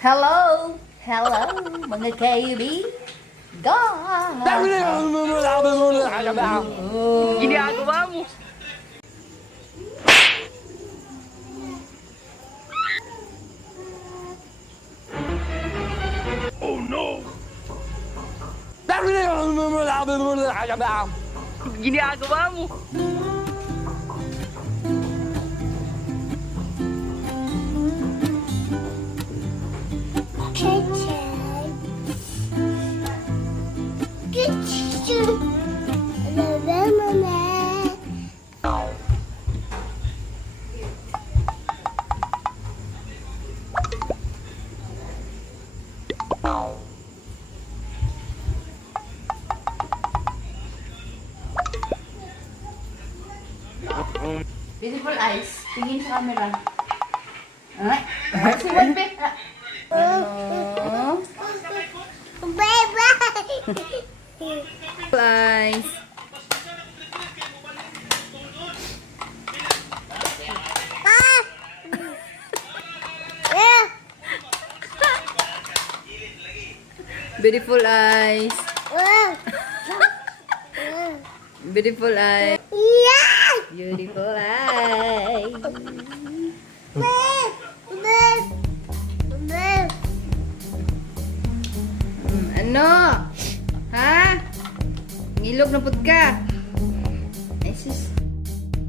Hello! Hello, mga kaibigan! Ginagawa mo. Ginagawa mo. Beautiful eyes. Tingin sa camera. Ay, si Wenpe. Ano? Eyes. Beautiful eyes. Beautiful eyes. Beautiful eyes. Ano? Ha? Ngilog na pud ka.